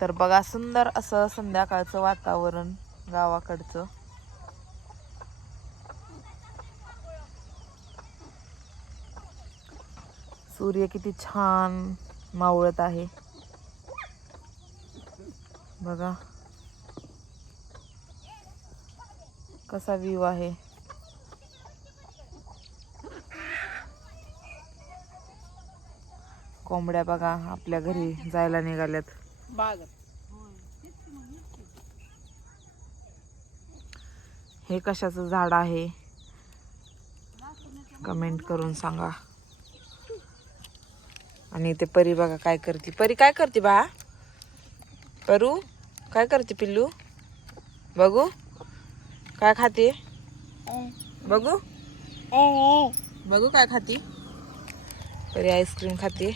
तर बघा सुंदर असं संध्याकाळचं वातावरण गावाकडचं. सूर्य किती छान मावळत आहे बघा, कसा व्ह्यू आहे. कोंबड्या बघा आपल्या घरी जायला निघाल्यात. हे कशाचं झाड आहे कमेंट करून सांगा. आणि ते परी बघा काय करते. परी काय करते बा? परू काय करते पिल्लू? बघू काय खाते, बघू बघू काय खाती. परी आईस्क्रीम खाते.